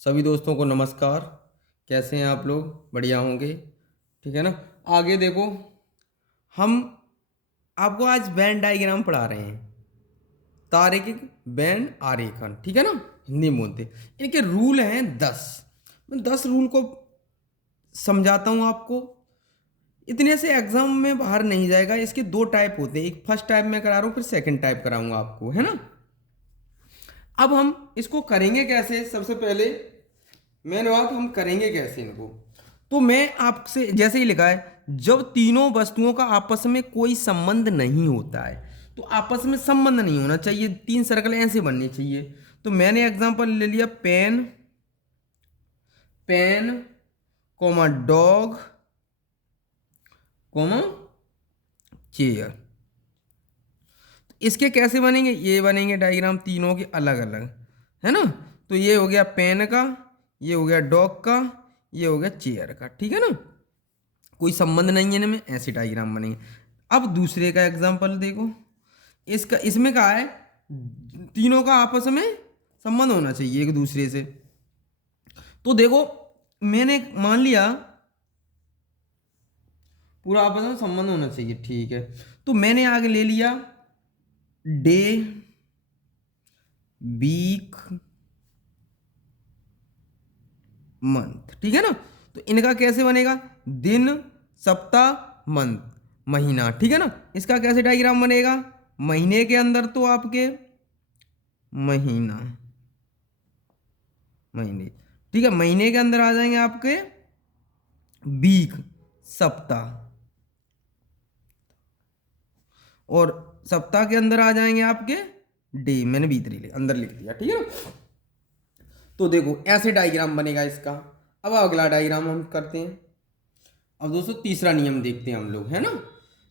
सभी दोस्तों को नमस्कार। कैसे हैं आप लोग? बढ़िया होंगे, ठीक है ना। आगे देखो, हम आपको आज वेन डायग्राम पढ़ा रहे हैं। तार्किक वेन आरेखन, ठीक है ना, हिंदी में बोलते हैं। इनके रूल हैं 10। मैं 10 रूल को समझाता हूँ आपको। इतने से एग्जाम में बाहर नहीं जाएगा। इसके दो टाइप होते हैं, एक फर्स्ट टाइप में करा रहा हूँ, फिर सेकंड टाइप कराऊंगा आपको, है ना। अब हम इसको करेंगे कैसे? सबसे पहले मेन बात, हम करेंगे कैसे इनको। तो मैं आपसे जैसे ही लिखा है, जब तीनों वस्तुओं का आपस में कोई संबंध नहीं होता है, तो आपस में संबंध नहीं होना चाहिए, तीन सर्कल ऐसे बनने चाहिए। तो मैंने एग्जांपल ले लिया, pen, pen comma dog comma chair. इसके कैसे बनेंगे? ये बनेंगे डायग्राम तीनों के अलग अलग, है ना। तो ये हो गया पेन का, ये हो गया डॉग का, ये हो गया चेयर का, ठीक है ना। कोई संबंध नहीं है इनमें, ऐसे डायग्राम बनेंगे। अब दूसरे का एग्जांपल देखो। इसका इसमें कहा है तीनों का आपस में संबंध होना चाहिए एक दूसरे से। तो देखो, मैंने मान लिया पूरा आपस में संबंध होना चाहिए, ठीक है। तो मैंने आगे ले लिया डे, वीक, मंथ, ठीक है ना। तो इनका कैसे बनेगा? दिन, सप्ताह, मंथ, महीना, ठीक है ना। इसका कैसे डायग्राम बनेगा? महीने के अंदर तो आपके महीना, महीने, ठीक है। महीने के अंदर आ जाएंगे आपके वीक, सप्ताह, और सप्ताह के अंदर आ जाएंगे आपके डे। मैंने भीतरी अंदर लिख दिया, ठीक है ना। तो देखो ऐसे डायग्राम बनेगा इसका। अब अगला डायग्राम हम करते हैं। अब दोस्तों तीसरा नियम देखते हैं हम लोग, है ना।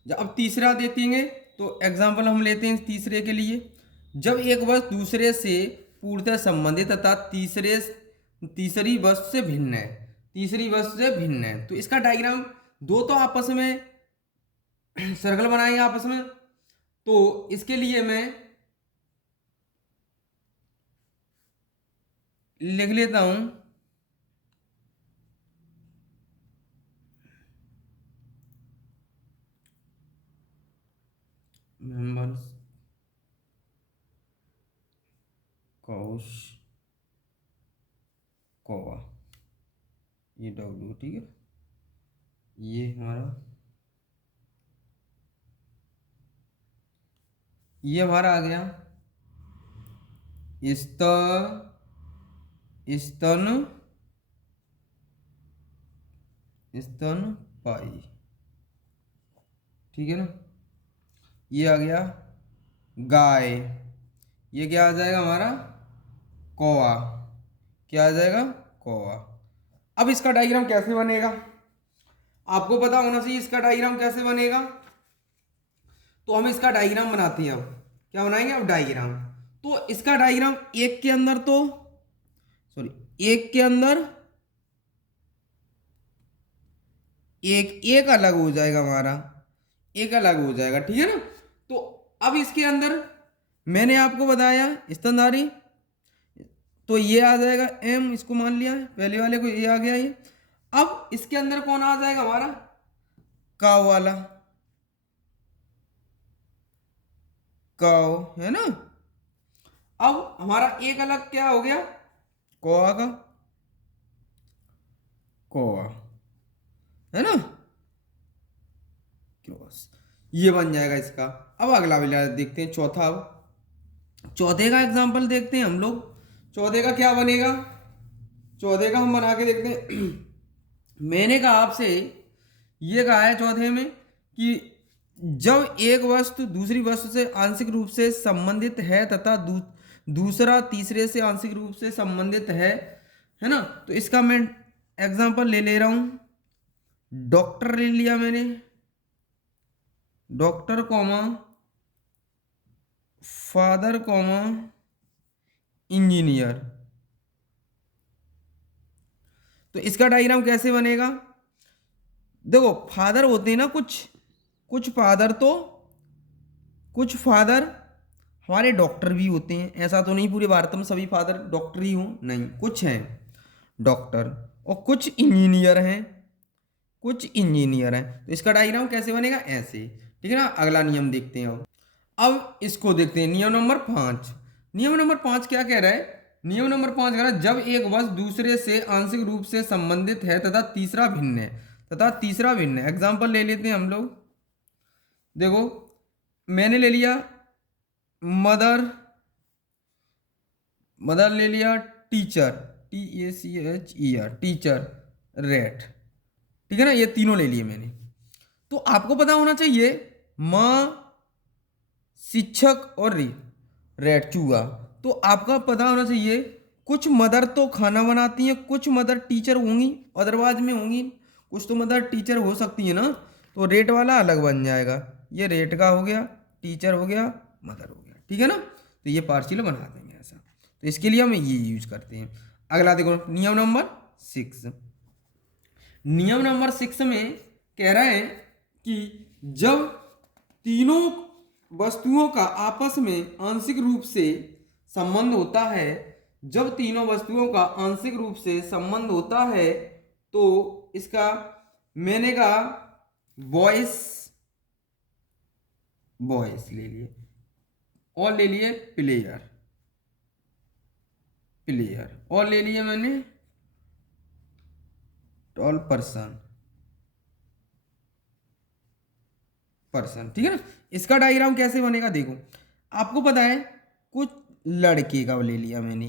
जब अब तीसरा देखेंगे तो एग्जाम्पल हम लेते हैं तीसरे के लिए। जब एक वस्तु दूसरे से पूर्णतः संबंधित तथा तीसरी वस्तु से भिन्न है, तीसरी वस्तु से भिन्न है, तो इसका डायग्राम दो तो आपस में सर्कल बनाएंगे आपस में। तो इसके लिए मैं लिख लेता हूं, मेंबर्स कौश कौवा, ये डब्ल्यू, ठीक है। ये हमारा, ये हमारा आ गया स्त, स्तन, स्तन पाई, ठीक है ना। ये आ गया गाय, ये क्या आ जाएगा हमारा? कौवा, क्या आ जाएगा? कौवा। अब इसका डायग्राम कैसे बनेगा? आपको पता होना चाहिए इसका डायग्राम कैसे बनेगा। तो हम इसका डायग्राम बनाते हैं। अब क्या बनाएंगे? अब डायग्राम। तो इसका डायग्राम एक के अंदर तो सॉरी एक के अंदर एक एक अलग हो जाएगा हमारा, एक अलग हो जाएगा, ठीक है ना। तो अब इसके अंदर मैंने आपको बताया स्तनधारी, तो ये आ जाएगा एम, इसको मान लिया है पहले वाले को, ये आ गया ये। अब इसके अंदर कौन आ जाएगा हमारा? काव वाला, काव, है ना। अब हमारा एक अलग क्या हो गया? कौवा का, कौवा, है ना। क्रॉस, ये बन जाएगा इसका। अब अगला वाला देखते हैं, चौथा। अब चौथे का एग्जांपल देखते हैं हम लोग। चौथे का क्या बनेगा? चौथे का हम बना के देखते हैं। मैंने कहा आपसे, ये कहा है चौथे में कि जब एक वस्तु दूसरी वस्तु से आंशिक रूप से संबंधित है तथा दूसरा तीसरे से आंशिक रूप से संबंधित है ना। तो इसका मैं एग्जांपल ले रहा हूं। डॉक्टर ले लिया मैंने, doctor comma father comma engineer. तो इसका डायग्राम कैसे बनेगा? देखो फादर होते हैं ना, कुछ कुछ फादर, तो कुछ फादर हमारे डॉक्टर भी होते हैं। ऐसा तो नहीं पूरे भारत में सभी फादर डॉक्टर ही हों, नहीं, कुछ हैं। डॉक्टर, और कुछ इंजीनियर हैं, कुछ इंजीनियर हैं। तो इसका डायग्राम कैसे बनेगा? ऐसे, ठीक है ना। अगला नियम देखते हैं। अब इसको देखते हैं, नियम नंबर 5। नियम नंबर 5 क्या कह रहा है? नियम नंबर 5 कह रहा है जब एक वस्तु दूसरे से आंशिक रूप से संबंधित है तथा तीसरा भिन्न है, तथा तीसरा भिन्न है। एग्जाम्पल ले लेते हैं हम लोग। देखो, मैंने ले लिया मदर, मदर ले लिया टीचर, TACHER, टीचर, रेट, ठीक है ना। ये तीनों ले लिए मैंने। तो आपको पता होना चाहिए माँ, शिक्षक और रेट, चूहा। तो आपका पता होना चाहिए कुछ मदर तो खाना बनाती हैं, कुछ मदर टीचर होंगी, अदरवाइज में होंगी। कुछ तो मदर टीचर हो सकती है ना, तो रेट वाला अलग बन जाएगा। ये रेट का हो गया, टीचर हो गया, मदर हो गया, ठीक है ना। तो ये पार्शियल बना देंगे ऐसा। तो इसके लिए हम ये यूज करते हैं। अगला देखो, नियम नंबर 6। नियम नंबर 6 में कह रहा है कि जब तीनों वस्तुओं का आपस में आंशिक रूप से संबंध होता है, जब तीनों वस्तुओं का आंशिक रूप से संबंध होता है, तो इसका मैंने कहा बॉयस, बॉयस ले लिए, और ले लिए प्लेयर, प्लेयर, और ले लिए मैंने टॉल पर्सन, पर्सन, ठीक है ना। इसका डायग्राम कैसे बनेगा? देखो, आपको पता है कुछ लड़के का ले लिया मैंने,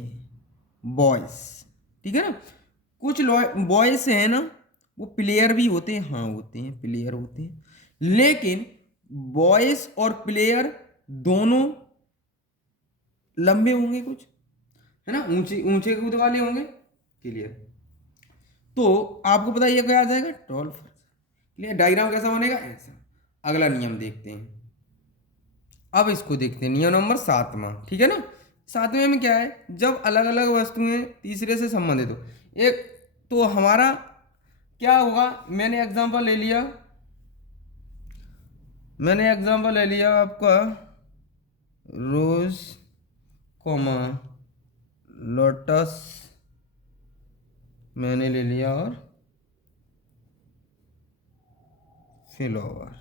बॉयस, ठीक है ना। कुछ बॉयस है ना, वो प्लेयर भी होते हैं, हाँ होते हैं, प्लेयर होते हैं। लेकिन बॉयस और प्लेयर दोनों लंबे होंगे कुछ, है ना, ऊंचे ऊंचे कूद वाले होंगे, क्लियर। तो आपको पता है ये क्या आ जाएगा? Toll person, clear. डायग्राम कैसा बनेगा? ऐसा। अगला नियम देखते हैं। अब इसको देखते हैं, नियम नंबर 7वां, ठीक है ना। 7वें में क्या है? जब अलग अलग वस्तुएं तीसरे से संबंधित हो, एक तो हमारा क्या होगा? मैंने एग्जांपल ले लिया, मैंने एग्जांपल ले लिया आपका रोज, कोमा, लोटस मैंने ले लिया, और फ्लावर,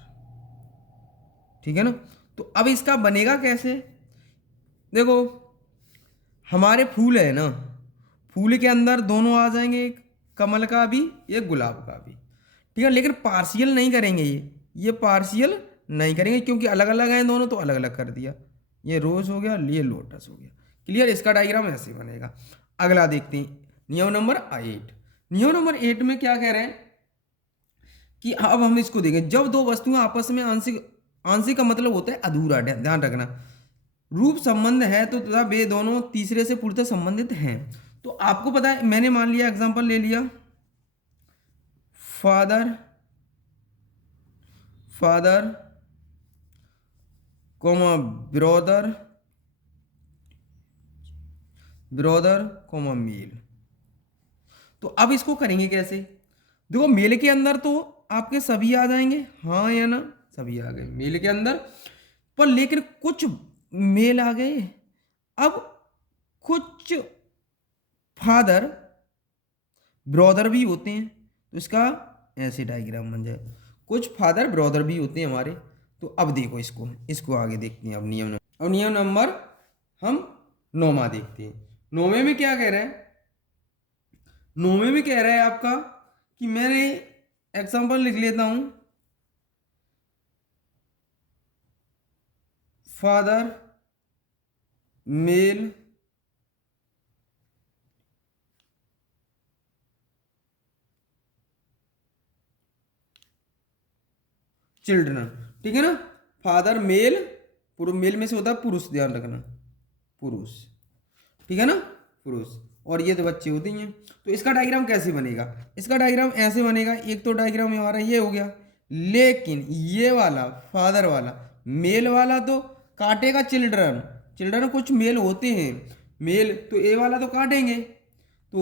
ठीक है ना। तो अब इसका बनेगा कैसे? देखो, हमारे फूल है ना, फूल के अंदर दोनों आ जाएंगे, एक कमल का भी, एक गुलाब का भी, ठीक है। लेकिन पार्शियल नहीं करेंगे, ये पार्शियल नहीं करेंगे, क्योंकि अलग अलग हैं दोनों, तो अलग अलग कर दिया। ये रोज हो गया, ये लोटस हो गया, क्लियर। इसका डायग्राम ऐसे बनेगा। अगला देखते हैं, नियम नंबर 8। नियम नंबर 8 में क्या कह रहे हैं कि अब हम इसको देखें, जब दो वस्तुएं आपस में आंशिक, आंशिक का मतलब होता है अधूरा, ध्यान रखना, रूप संबंध है तो तथा वे दोनों तीसरे से पूर्णतः संबंधित हैं। तो आपको पता है, मैंने मान लिया एग्जांपल ले लिया father, father comma brother, brother comma male. तो अब इसको करेंगे कैसे? देखो, मेल के अंदर तो आपके सभी आ जाएंगे, हाँ या ना, सभी आ गए मेल के अंदर, पर लेकिन कुछ मेल आ गए। अब कुछ फादर ब्रदर भी होते हैं, तो इसका ऐसे डायग्राम बन जाए, कुछ फादर ब्रदर भी होते हैं हमारे। तो अब देखो, इसको इसको आगे देखते हैं। अब नियम नंबर, अब नियम नंबर हम 9वां देखते हैं। 9वें में क्या कह रहा है? 9वें में कह रहा है आपका कि मैंने एग्जांपल लिख लेता हूं, फादर मेल चिल्ड्रन, ठीक है ना। फादर मेल, मेल में से होता है पुरुष, ध्यान रखना, पुरुष, ठीक है ना, पुरुष, और ये तो बच्चे होते ही हैं। तो इसका डायग्राम कैसे बनेगा? इसका डायग्राम ऐसे बनेगा। एक तो डायग्राम हमारा ये हो गया, लेकिन ये वाला फादर वाला, मेल वाला तो काटेगा चिल्ड्रन, चिल्ड्रन कुछ मेल होते हैं, मेल तो ए वाला तो काटेंगे, तो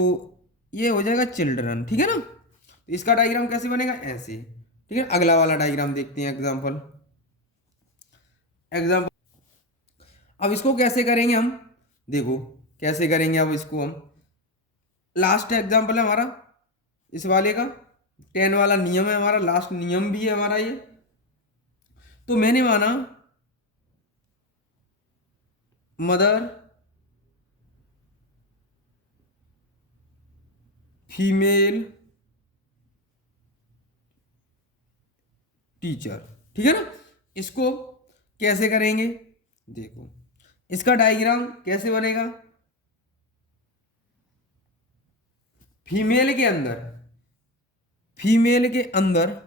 ये हो जाएगा चिल्ड्रन, ठीक है ना। तो इसका डायग्राम कैसे बनेगा? ऐसे, ठीक है। अगला वाला डायग्राम देखते हैं, एग्जाम्पल, एग्जाम्पल। अब इसको कैसे करेंगे हम? देखो कैसे करेंगे अब इसको हम। लास्ट एग्जाम्पल है हमारा इस वाले का, 10 वाला नियम है हमारा, लास्ट नियम भी है हमारा ये। तो मैंने माना मदर फीमेल टीचर, ठीक है ना। इसको कैसे करेंगे, देखो इसका डायग्राम कैसे बनेगा। फीमेल के अंदर, फीमेल के अंदर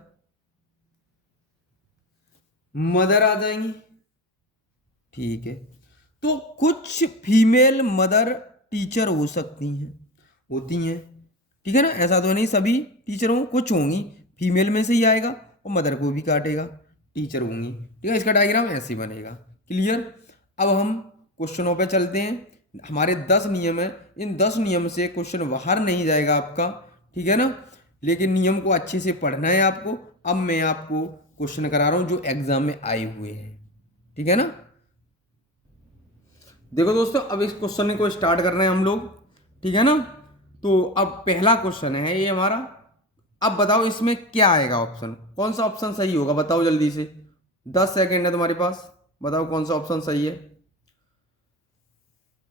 मदर आ जाएंगी, ठीक है। तो कुछ फीमेल मदर टीचर हो सकती हैं, होती हैं, ठीक है ना। ऐसा तो नहीं सभी टीचर हों, कुछ होंगी, फीमेल में से ही आएगा और मदर को भी काटेगा, टीचर होंगी, ठीक है। इसका डायग्राम ऐसे बनेगा, क्लियर। अब हम क्वेश्चनों पे चलते हैं। हमारे 10 नियम है, इन 10 नियम से क्वेश्चन बाहर नहीं जाएगा आपका, ठीक है ना। लेकिन नियम को अच्छे से पढ़ना है आपको। अब मैं आपको क्वेश्चन करा रहा हूँ जो एग्जाम में आए हुए हैं, ठीक है ना। देखो दोस्तों, अब इस क्वेश्चन को स्टार्ट कर रहे हैं हम लोग, ठीक है ना। तो अब पहला क्वेश्चन है ये हमारा। अब बताओ इसमें क्या आएगा ऑप्शन, कौन सा ऑप्शन सही होगा, बताओ जल्दी से। 10 सेकेंड है तुम्हारे पास, बताओ कौन सा ऑप्शन सही है।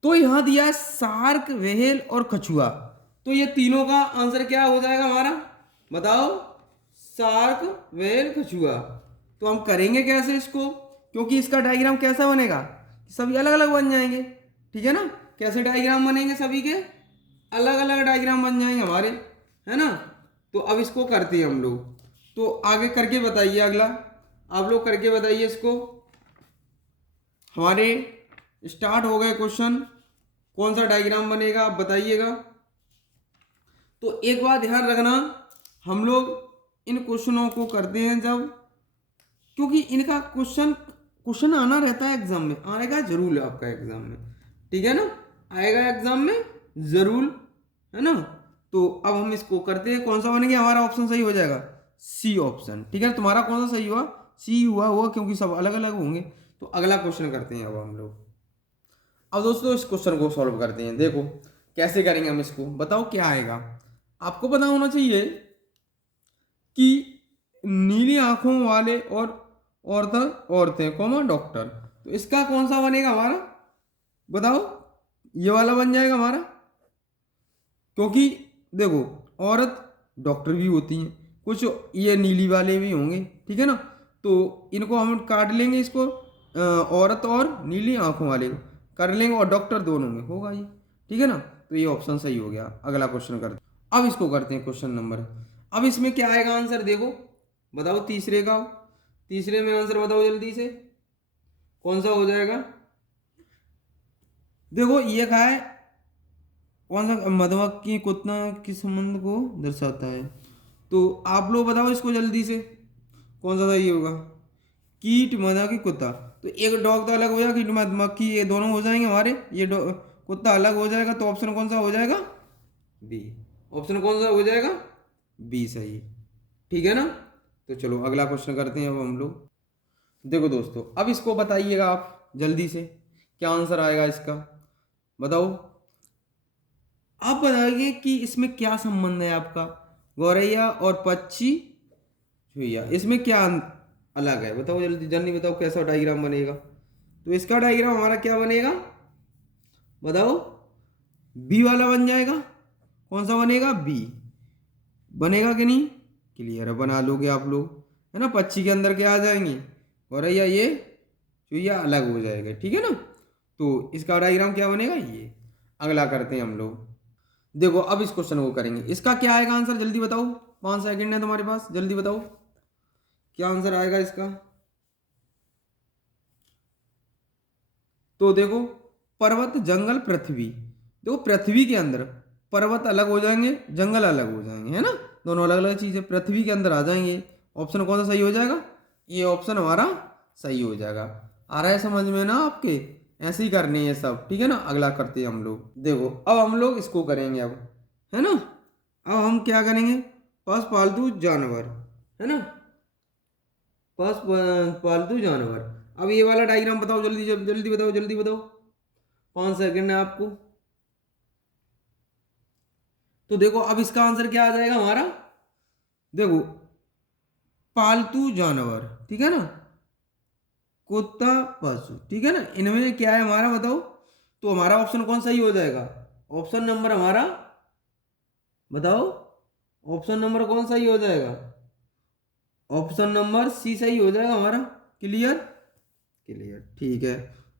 तो यहां दिया है शार्क, व्हेल और कछुआ। तो ये तीनों का आंसर क्या हो जाएगा हमारा, बताओ। शार्क, व्हेल, कछुआ। तो हम करेंगे कैसे इसको, क्योंकि इसका डायग्राम कैसा बनेगा, सभी अलग अलग बन जाएंगे, ठीक है ना। कैसे डायग्राम बनेंगे, सभी के अलग अलग डायग्राम बन जाएंगे हमारे, है ना। तो अब इसको करते हैं हम लोग। तो आगे करके बताइए, अगला आप लोग करके बताइए इसको। हमारे स्टार्ट हो गए क्वेश्चन, कौन सा डायग्राम बनेगा आप बताइएगा। तो एक बात ध्यान रखना, हम लोग इन क्वेश्चनों को करते हैं जब, क्योंकि इनका क्वेश्चन आना रहता है एग्जाम में, आएगा जरूर आपका एग्जाम में, ठीक है ना, आएगा एग्जाम में जरूर, है ना। तो अब हम इसको करते हैं, कौन सा बनेगा हमारा ऑप्शन सही हो जाएगा, सी ऑप्शन, ठीक है। तुम्हारा कौन सा सही हुआ, सी हुआ क्योंकि सब अलग अलग होंगे। तो अगला क्वेश्चन करते हैं अब हम लोग। अब दोस्तों इस क्वेश्चन को सॉल्व करते हैं, देखो कैसे करेंगे हम इसको, बताओ क्या आएगा। आपको पता होना चाहिए कि नीली आंखों वाले और औरतें कौमा डॉक्टर, तो इसका कौन सा बनेगा हमारा, बताओ। ये वाला बन जाएगा हमारा, क्योंकि देखो औरत डॉक्टर भी होती हैं, कुछ ये नीली वाले भी होंगे, ठीक है ना। तो इनको हम काट लेंगे, इसको औरत और नीली आंखों वाले को कर लेंगे, और डॉक्टर दोनों में होगा ये, ठीक है ना। तो ये ऑप्शन सही हो गया। अगला क्वेश्चन करते हैं, अब इसको करते हैं क्वेश्चन नंबर। अब इसमें क्या आएगा आंसर, देखो बताओ, तीसरे का, तीसरे में आंसर बताओ जल्दी से, कौन सा हो जाएगा। देखो ये क्या है, कौन सा, मधुमक्खी कुत्ता के संबंध को दर्शाता है। तो आप लोग बताओ इसको जल्दी से, कौन सा सही होगा। कीट, मधुमक्खी, कुत्ता, तो एक डॉग तो अलग हो जाएगा, कीट मधुमक्खी ये दोनों हो जाएंगे हमारे, ये कुत्ता अलग हो जाएगा। तो ऑप्शन कौन सा हो जाएगा, बी। ऑप्शन कौन सा हो जाएगा, बी सही, ठीक है ना। तो चलो अगला क्वेश्चन करते हैं अब हम लोग। देखो दोस्तों, अब इसको बताइएगा आप जल्दी से, क्या आंसर आएगा इसका, बताओ। आप बताइए कि इसमें क्या संबंध है आपका, गौरैया और पक्षी छुइया, इसमें क्या अलग है, बताओ जल्दी जल्दी बताओ, कैसा डायग्राम बनेगा। तो इसका डायग्राम हमारा क्या बनेगा, बताओ। बी वाला बन जाएगा, कौन सा बनेगा, बी बनेगा कि नहीं, क्लियर है, बना लोगे आप लोग, है ना। पक्षी के अंदर क्या आ जाएंगे, गौरैया, ये चुहिया अलग हो जाएगा, ठीक है ना। तो इसका डायग्राम क्या बनेगा, ये। अगला करते हैं हम लोग। देखो अब इस क्वेश्चन को करेंगे, इसका क्या आएगा आंसर, जल्दी बताओ, 5 सेकंड है तुम्हारे पास, जल्दी बताओ क्या आंसर आएगा इसका। तो देखो, पर्वत, जंगल, पृथ्वी। देखो पृथ्वी के अंदर पर्वत अलग हो जाएंगे, जंगल अलग हो जाएंगे, है ना, दोनों अलग अलग चीज़ है, पृथ्वी के अंदर आ जाएंगे। ऑप्शन कौन सा सही हो जाएगा, ये ऑप्शन हमारा सही हो जाएगा। आ रहा है समझ में ना आपके, ऐसे ही करनी है सब, ठीक है ना। अगला करते हैं हम लोग। देखो अब हम लोग इसको करेंगे अब, है ना। अब हम क्या करेंगे, पशु पालतू जानवर, है ना, पालतू जानवर। अब ये वाला डायग्राम बताओ जल्दी जल्दी बताओ, जल्दी बताओ, 5 सेकंड है आपको। तो देखो अब इसका आंसर क्या आ जाएगा हमारा, देखो पालतू जानवर, ठीक है ना, कुत्ता, पशु, ठीक है ना, इनमें क्या है हमारा बताओ। तो हमारा ऑप्शन कौन सही हो जाएगा, ऑप्शन नंबर हमारा बताओ, ऑप्शन नंबर कौन सही हो जाएगा, ऑप्शन नंबर सी सही हो जाएगा हमारा। क्लियर, क्लियर, ठीक है।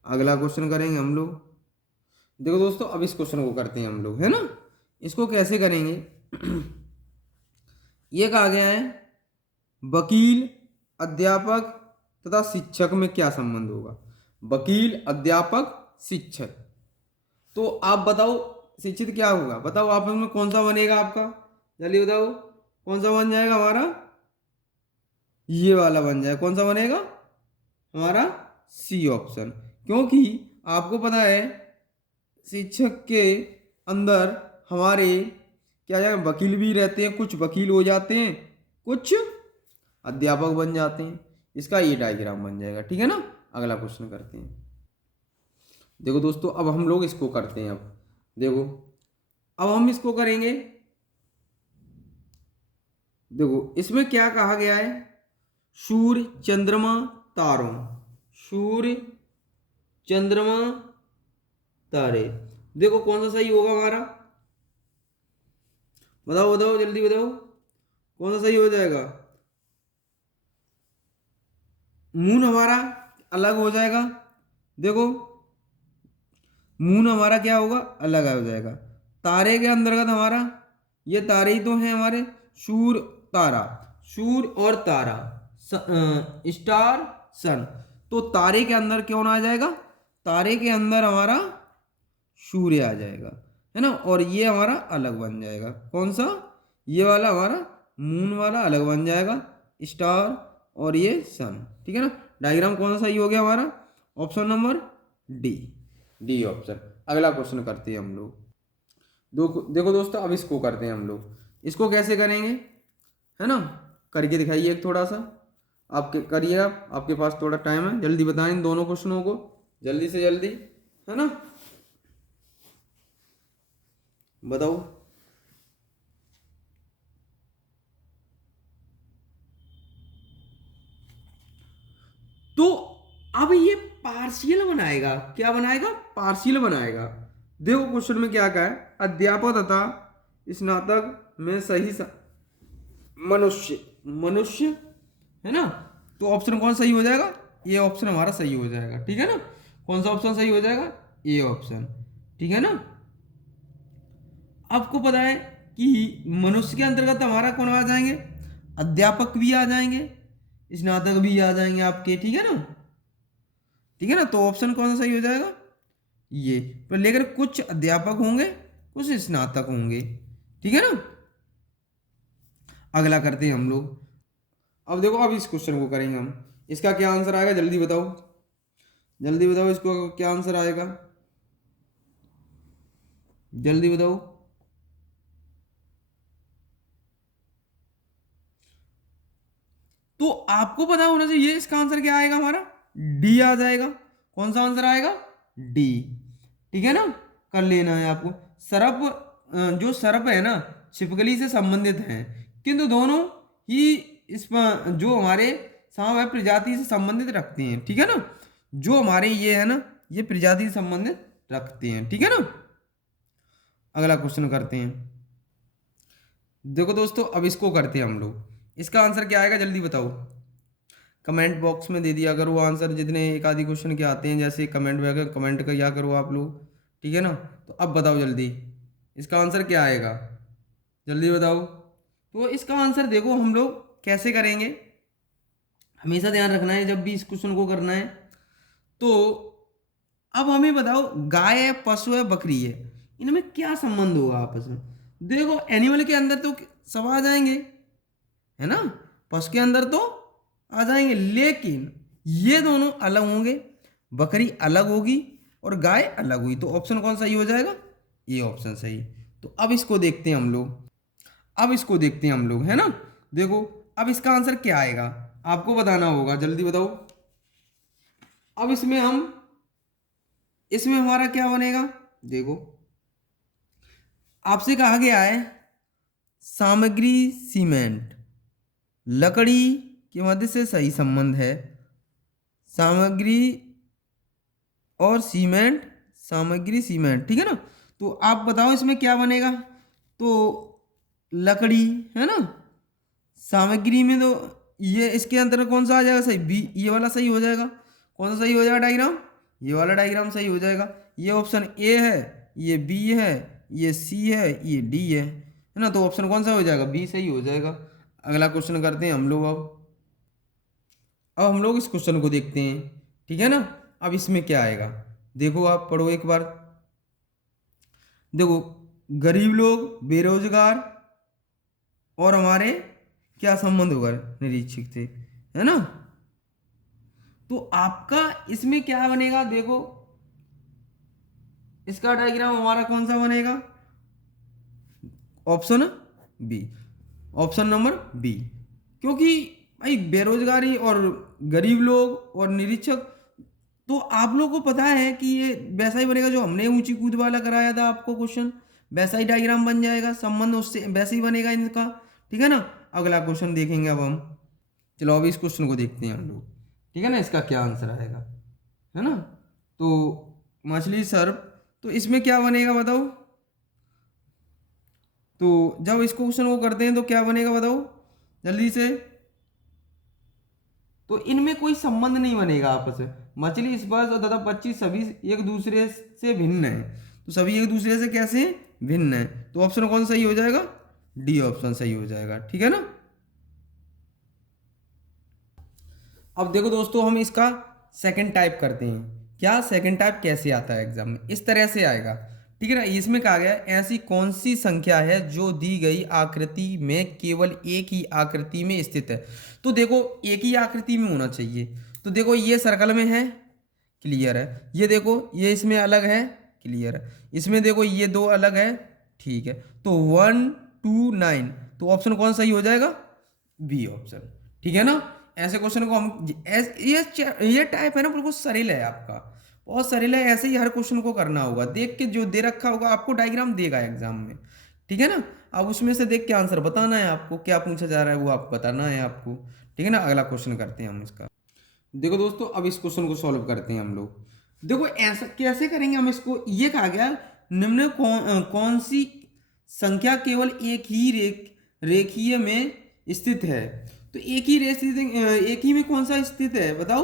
अगला क्वेश्चन करेंगे हम लोग। देखो दोस्तों अब इस क्वेश्चन को करते हैं हम लोग, है ना। इसको कैसे करेंगे ये कहा गया है, वकील, अध्यापक तथा शिक्षक में क्या संबंध होगा। वकील, अध्यापक, शिक्षक। तो आप बताओ शिक्षित क्या होगा, बताओ आप में कौन सा बनेगा आपका, जल्दी बताओ कौन सा बन जाएगा हमारा, ये वाला बन जाए, कौन सा बनेगा हमारा, सी ऑप्शन। क्योंकि आपको पता है शिक्षक के अंदर हमारे क्या जाए वकील भी रहते हैं, कुछ वकील हो जाते हैं, कुछ अध्यापक बन जाते हैं। इसका ये डायग्राम बन जाएगा, ठीक है ना। अगला क्वेश्चन करते हैं। देखो दोस्तों अब हम लोग इसको करते हैं। अब देखो अब हम इसको करेंगे। देखो इसमें क्या कहा गया है, सूर्य, चंद्रमा, तारों, सूर्य, चंद्रमा, तारे। देखो कौन सा सही होगा हमारा, बताओ बताओ जल्दी बताओ कौन सा सही हो जाएगा। मून हमारा अलग हो जाएगा, देखो मून हमारा क्या होगा, अलग हो जाएगा। तारे के अंतर्गत हमारा ये तारे ही तो हैं हमारे, सूर्य, तारा, सूर्य और तारा, स्टार, सन। तो तारे के अंदर कौन आ जाएगा, तारे के अंदर हमारा सूर्य आ जाएगा, है ना। और ये हमारा अलग बन जाएगा, कौन सा, ये वाला हमारा मून वाला अलग बन जाएगा, स्टार और ये सन, ठीक है ना। डायग्राम कौन सा सही हो गया हमारा, option number D, D option. अगला क्वेश्चन करते हैं हम लोग। देखो दोस्तों अब इसको करते हैं हम लोग। इसको कैसे करेंगे, है ना, करके दिखाइए एक थोड़ा सा, आपके करिए आप, आपके पास थोड़ा टाइम है, जल्दी बताएं इन दोनों क्वेश्चनों को, जल्दी से जल्दी, है ना, बताओ। तो अब ये पार्शियल बनाएगा, क्या बनाएगा, पार्शियल बनाएगा। देखो क्वेश्चन में क्या कहा है, अध्यापक तथा स्नातक में सही मनुष्य, मनुष्य, है ना। तो ऑप्शन कौन सही हो जाएगा, ये ऑप्शन हमारा सही हो जाएगा, ठीक है ना। कौन सा ऑप्शन सही हो जाएगा, ये ऑप्शन, ठीक है ना। आपको पता है कि मनुष्य के अंतर्गत हमारा कौन आ जाएंगे, अध्यापक भी आ जाएंगे, स्नातक भी आ जाएंगे आपके, ठीक है ना, ठीक है ना। तो ऑप्शन कौन सा सही हो जाएगा, ये। पर लेकर कुछ अध्यापक होंगे, कुछ स्नातक होंगे, ठीक है ना। अगला करते हैं हम लोग। अब देखो अब इस क्वेश्चन को करेंगे हम, इसका क्या आंसर आएगा जल्दी बताओ, जल्दी बताओ इसको क्या आंसर आएगा, जल्दी बताओ। तो आपको पता होना चाहिए इसका आंसर क्या आएगा हमारा, डी आ जाएगा। कौन सा आंसर आएगा, डी, ठीक है ना। कर लेना है आपको। सर्प, जो सर्प है ना छिपकली से संबंधित हैं, किंतु दोनों ही इस जो हमारे सांप है प्रजाति से संबंधित रखते हैं, ठीक है ना। जो हमारे ये है ना ये प्रजाति से संबंधित रखते हैं, ठीक है ना। अगला क्वेश्चन करते हैं। देखो दोस्तों अब इसको करते हैं हम लोग, इसका आंसर क्या आएगा जल्दी बताओ, कमेंट बॉक्स में दे दिया करो आंसर, जितने एक आधी क्वेश्चन के आते हैं जैसे कमेंट वगैरह कमेंट किया करो आप लोग, ठीक है ना। तो अब बताओ जल्दी इसका आंसर क्या आएगा, जल्दी बताओ। तो इसका आंसर देखो हम लोग कैसे करेंगे, हमेशा ध्यान रखना है जब भी इस क्वेश्चन को करना है। तो अब हमें बताओ गाय है, पशु है, बकरी है, इनमें क्या संबंध होगा आपस में। देखो एनिमल के अंदर तो सब आ जाएंगे, है ना, पशु के अंदर तो आ जाएंगे, लेकिन ये दोनों अलग होंगे, बकरी अलग होगी और गाय अलग हुई। तो ऑप्शन कौन सही हो जाएगा, ये ऑप्शन सही। तो अब इसको देखते हैं हम लोग, अब इसको देखते हैं हम लोग, है ना। देखो अब इसका आंसर क्या आएगा आपको बताना होगा, जल्दी बताओ। अब इसमें हमारा क्या बनेगा, देखो आपसे कहा गया है सामग्री सीमेंट, लकड़ी के मध्य से सही संबंध है। सामग्री और सीमेंट, सामग्री सीमेंट, ठीक है ना। तो आप बताओ इसमें क्या बनेगा। तो लकड़ी है ना, सामग्री में तो ये इसके अंदर कौन सा आ जाएगा सही, बी, ये वाला सही हो जाएगा। कौन सा सही हो जाएगा डायग्राम, ये वाला डायग्राम सही हो जाएगा। ये ऑप्शन ए है, ये बी है, ये सी है, ये डी है ना। तो ऑप्शन कौन सा हो जाएगा, बी सही हो जाएगा। अगला क्वेश्चन करते हैं हम लोग। अब हम लोग इस क्वेश्चन को देखते हैं, ठीक है ना। अब इसमें क्या आएगा, देखो आप पढ़ो एक बार। देखो, गरीब लोग, बेरोजगार और हमारे क्या संबंध होगा, निरीक्षक से, है ना। तो आपका इसमें क्या बनेगा, देखो इसका डायग्राम हमारा कौन सा बनेगा, option B, option number B. क्योंकि भाई बेरोजगारी और गरीब लोग और निरीक्षक, तो आप लोगों को पता है कि ये वैसा ही बनेगा जो हमने ऊंची कूद वाला कराया था आपको क्वेश्चन, वैसा ही डायग्राम बन जाएगा, संबंध उससे वैसे ही बनेगा इनका, ठीक है ना। अगला क्वेश्चन देखेंगे अब हम। चलो अभी इस क्वेश्चन को देखते हैं हम लोग, ठीक है ना, इसका क्या आंसर आएगा, है ना। तो मछली सर्प, तो इसमें क्या बनेगा बताओ। तो जब इस क्वेश्चन को करते हैं तो क्या बनेगा बताओ जल्दी से। तो इनमें कोई संबंध नहीं बनेगा आपस में। मछली, स्पर्श और तथा पक्षी सभी एक दूसरे से भिन्न है। तो सभी एक दूसरे से कैसे भिन्न है, तो ऑप्शन कौन सही हो जाएगा, डी ऑप्शन सही हो जाएगा, ठीक है ना। अब देखो दोस्तों, हम इसका सेकंड टाइप करते हैं। क्या सेकंड टाइप कैसे आता है एग्जाम में, इस तरह से आएगा, ठीक है ना। इसमें कहा गया ऐसी कौन सी संख्या है जो दी गई आकृति में केवल एक ही आकृति में स्थित है। तो देखो एक ही आकृति में होना चाहिए। तो देखो ये सर्कल में है, क्लियर है। ये देखो ये इसमें अलग है, क्लियर है। इसमें देखो ये दो अलग है, ठीक है। तो 1 2 9, तो ऑप्शन कौन सही हो जाएगा, बी ऑप्शन, ठीक है ना। ऐसे क्वेश्चन को हम ये टाइप है ना, बिल्कुल सरल है आपका, बहुत सरल है। ऐसे ही हर क्वेश्चन को करना होगा, देख के जो दे रखा होगा आपको डायग्राम देगा एग्जाम में, ठीक है ना। अब उसमें से देख के आंसर बताना है आपको, क्या पूछा जा रहा है वो आपको बताना है आपको, ठीक है ना। अगला क्वेश्चन करते हैं हम इसका। देखो दोस्तों, अब इस क्वेश्चन को सॉल्व करते हैं हम लोग। देखो ऐसा कैसे करेंगे हम इसको, ये कहा गया निम्न कौन सी संख्या केवल एक ही रेखीय में स्थित है। तो एक ही में कौन सा स्थित है बताओ।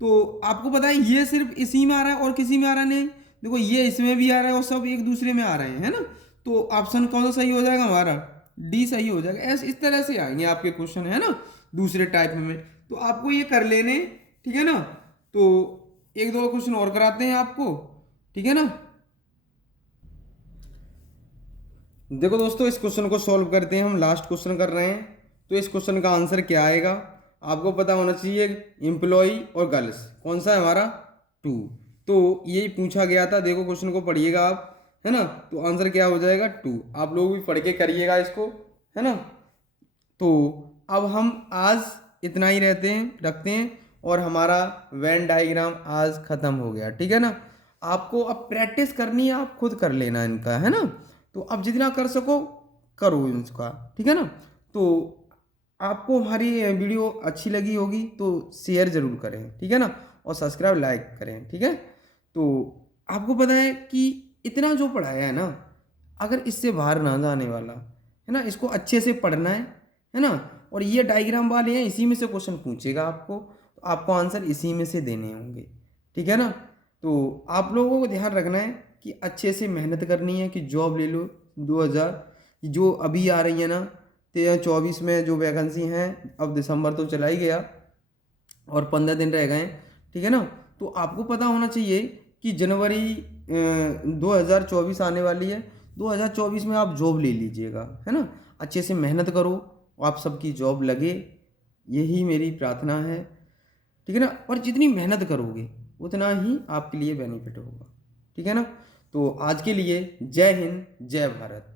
तो आपको पता है ये सिर्फ इसी में आ रहा है और किसी में आ रहा नहीं। देखो ये इसमें भी आ रहा है और सब एक दूसरे में आ रहे हैं, है ना। तो ऑप्शन कौन सा सही हो जाएगा हमारा, डी सही हो जाएगा। ऐसे इस तरह से आएंगे आपके क्वेश्चन, है ना, दूसरे टाइप में। तो आपको ये कर लेने, ठीक है ना। तो एक दो क्वेश्चन और कराते हैं आपको, ठीक है ना। देखो दोस्तों, इस क्वेश्चन को सॉल्व करते हैं हम, लास्ट क्वेश्चन कर रहे हैं। तो इस क्वेश्चन का आंसर क्या आएगा आपको पता होना चाहिए। एम्प्लॉय और गर्ल्स कौन सा है हमारा, 2। तो यही पूछा गया था, देखो क्वेश्चन को पढ़िएगा आप, है ना। तो आंसर क्या हो जाएगा 2। आप लोग भी पढ़ के करिएगा इसको, है ना। तो अब हम आज इतना ही रखते हैं और हमारा वेन डायग्राम आज ख़त्म हो गया, ठीक है ना। आपको अब प्रैक्टिस करनी है, आप खुद कर लेना इनका, है ना। तो अब जितना कर सको करो इसका, ठीक है ना। तो आपको हमारी वीडियो अच्छी लगी होगी तो शेयर ज़रूर करें, ठीक है ना, और सब्सक्राइब लाइक करें, ठीक है। तो आपको पता है कि इतना जो पढ़ाया है ना, अगर इससे बाहर ना जाने वाला, है ना, इसको अच्छे से पढ़ना है ना। और ये डायग्राम वाले हैं, इसी में से क्वेश्चन पूछेगा आपको, तो आपको आंसर इसी में से देने होंगे, ठीक है ना। तो आप लोगों को ध्यान रखना है कि अच्छे से मेहनत करनी है कि जॉब ले लो। 2000 जो अभी आ रही है ना 13-24 में जो वैकेंसी हैं, अब दिसंबर तो चला ही गया और 15 दिन रह गए हैं, ठीक है ना। तो आपको पता होना चाहिए कि जनवरी 2024 आने वाली है, 2024 में आप जॉब ले लीजिएगा, है ना। अच्छे से मेहनत करो, आप सबकी जॉब लगे, यही मेरी प्रार्थना है, ठीक है ना। और जितनी मेहनत करोगे उतना ही आपके लिए बेनिफिट होगा, ठीक है ना। तो आज के लिए जय हिंद, जय भारत।